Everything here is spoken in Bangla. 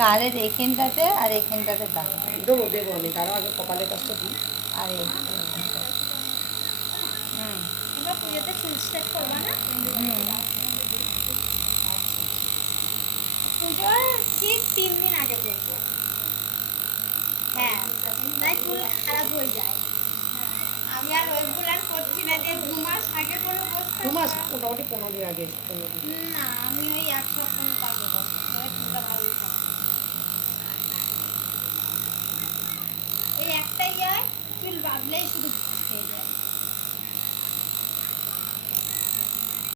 গালের এখানটাতে আর এখানটাতে দাও। দেবো দেবো আমি, তারও আগে কপালের কাজটা দিই। আর এই এবার পুজোতে ফুল স্টেপ করবা না? পুজোর ঠিক 3 দিন আগে করবো। হ্যাঁ, তাই চুল খারাপ হয়ে যায়। আমি আর ওইগুলো আর করছি না যে 2 মাস আগে করে বসতে। 2 মাস মোটামুটি 15 দিন আগে, 15 দিন। না, আমি ওই 1 সপ্তাহ মতো আগে করবো, তাহলে চুলটা ভালোই থাকে। ওই একটাই চুল বাঁধলেই শুধু খেয়ে যায়।